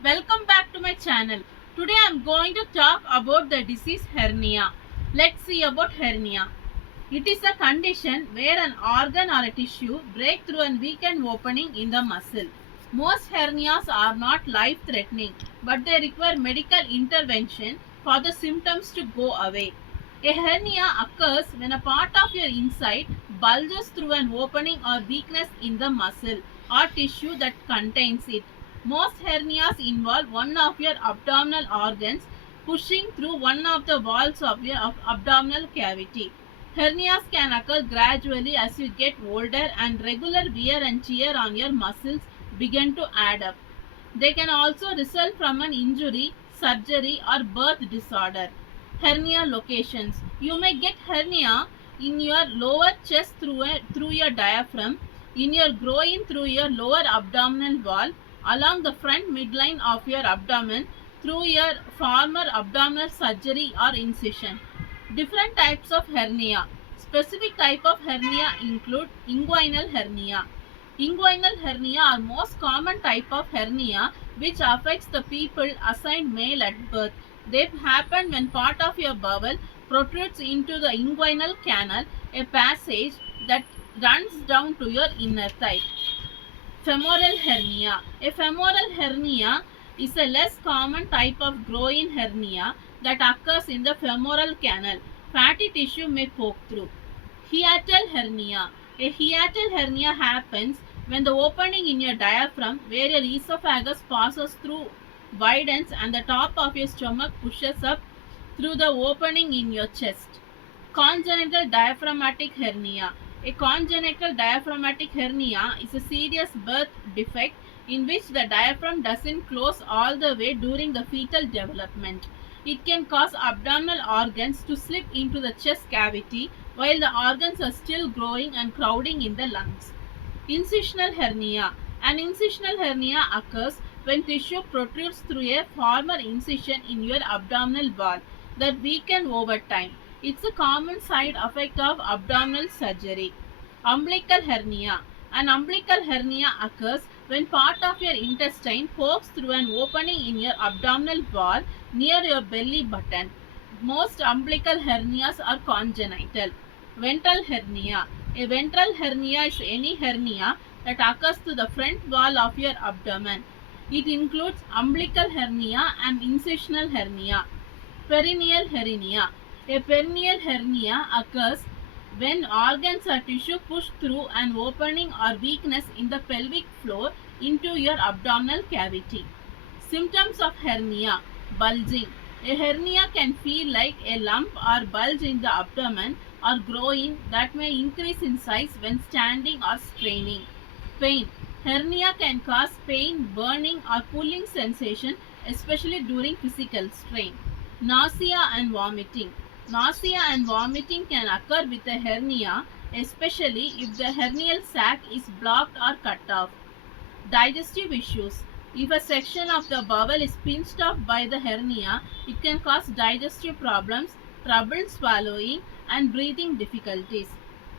Welcome back to my channel. Today I am going to talk about the disease hernia. Let's see about hernia. It is a condition where an organ or a tissue breaks through and weaken opening in the muscle. Most hernias are not life-threatening, but they require medical intervention for the symptoms to go away. A hernia occurs when a part of your inside bulges through an opening or weakness in the muscle or tissue that contains it. Most hernias involve one of your abdominal organs pushing through one of the walls of your abdominal cavity. Hernias can occur gradually as you get older and regular wear and tear on your muscles begin to add up. They can also result from an injury, surgery, or birth disorder. Hernia locations. You may get hernia in your lower chest through your diaphragm, in your groin through your lower abdominal wall, along the front midline of your abdomen through your former abdominal surgery or incision. Different types of hernia. Specific type of hernia include inguinal hernia. Inguinal hernia are most common type of hernia which affects the people assigned male at birth. They happen when part of your bowel protrudes into the inguinal canal, a passage that runs down to your inner thigh. Femoral hernia. A femoral hernia is a less common type of groin hernia that occurs in the femoral canal. Fatty tissue may poke through. Hiatal hernia. A hiatal hernia happens when the opening in your diaphragm where your esophagus passes through widens and the top of your stomach pushes up through the opening in your chest. Congenital diaphragmatic hernia. A congenital diaphragmatic hernia is a serious birth defect in which the diaphragm doesn't close all the way during the fetal development. It can cause abdominal organs to slip into the chest cavity while the organs are still growing and crowding in the lungs. Incisional hernia. An incisional hernia occurs when tissue protrudes through a former incision in your abdominal wall that weaken over time. It's a common side effect of abdominal surgery. Umbilical hernia. An umbilical hernia occurs when part of your intestine pokes through an opening in your abdominal wall near your belly button. Most umbilical hernias are congenital. Ventral hernia. A ventral hernia is any hernia that occurs to the front wall of your abdomen. It includes umbilical hernia and incisional hernia. Perineal hernia. A perineal hernia occurs when organs or tissue push through an opening or weakness in the pelvic floor into your abdominal cavity. Symptoms of hernia. Bulging. A hernia can feel like a lump or bulge in the abdomen or groin that may increase in size when standing or straining. Pain. Hernia can cause pain, burning or pulling sensation, especially during physical strain. Nausea and vomiting. Nausea and vomiting can occur with a hernia, especially if the hernial sac is blocked or cut off. Digestive issues. If a section of the bowel is pinched off by the hernia, it can cause digestive problems, trouble swallowing, and breathing difficulties.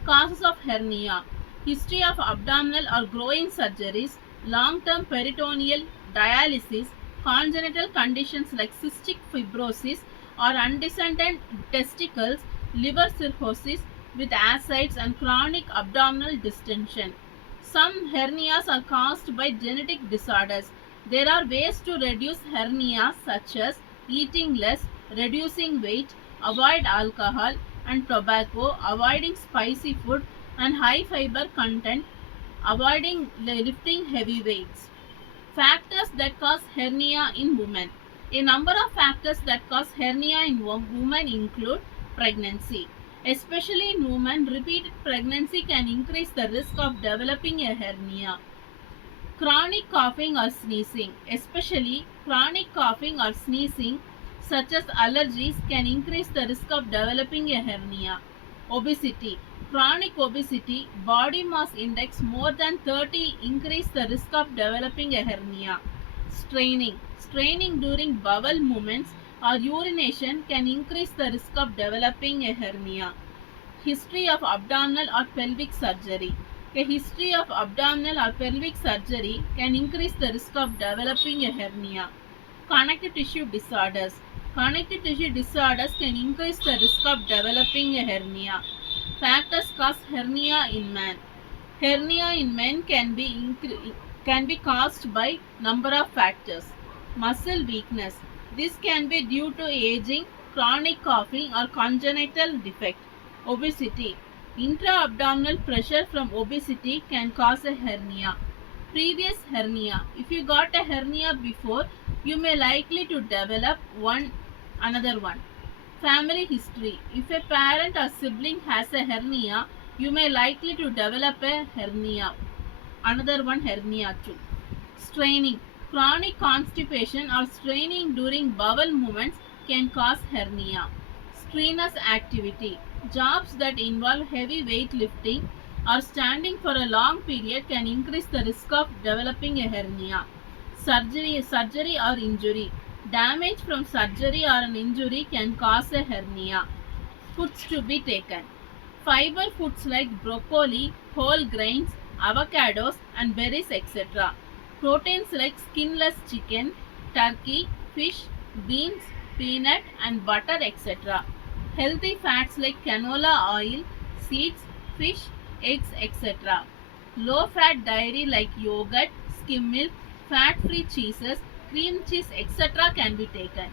Causes of hernia. History of abdominal or groin surgeries, long-term peritoneal dialysis, congenital conditions like cystic fibrosis or undescended testicles, liver cirrhosis with ascites, and chronic abdominal distension. Some hernias are caused by genetic disorders. There are ways to reduce hernias such as eating less, reducing weight, avoid alcohol and tobacco, avoiding spicy food and high fiber content, avoiding lifting heavy weights. Factors that cause hernia in women. A number of factors that cause hernia in women include pregnancy. Especially in women, repeated pregnancy can increase the risk of developing a hernia. Chronic coughing or sneezing. Especially chronic coughing or sneezing, such as allergies, can increase the risk of developing a hernia. Obesity. Chronic obesity, body mass index more than 30 increase the risk of developing a hernia. Straining. Straining during bowel movements or urination can increase the risk of developing a hernia. History of abdominal or pelvic surgery. A history of abdominal or pelvic surgery can increase the risk of developing a hernia. Connective tissue disorders. Connective tissue disorders can increase the risk of developing a hernia. Factors cause hernia in man. Hernia in men can be caused by number of factors. Muscle weakness. This can be due to aging, chronic coughing or congenital defect. Obesity. Intra-abdominal pressure from obesity can cause a hernia. Previous hernia. If you got a hernia before, you may likely to develop another one. Family history. If a parent or sibling has a hernia, you may likely to develop a hernia. Another one hernia too. Straining. Chronic constipation or straining during bowel movements can cause hernia. Strenuous activity. Jobs that involve heavy weight lifting or standing for a long period can increase the risk of developing a hernia. Surgery or injury. Damage from surgery or an injury can cause a hernia. Foods to be taken. Fiber foods like broccoli, whole grains, avocados, and berries, etc. Proteins like skinless chicken, turkey, fish, beans, peanut, and butter, etc. Healthy fats like canola oil, seeds, fish, eggs, etc. Low fat dairy like yogurt, skim milk, fat free cheeses, cream cheese, etc. can be taken.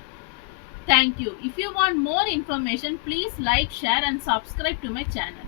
Thank you. If you want more information, please like, share, and subscribe to my channel.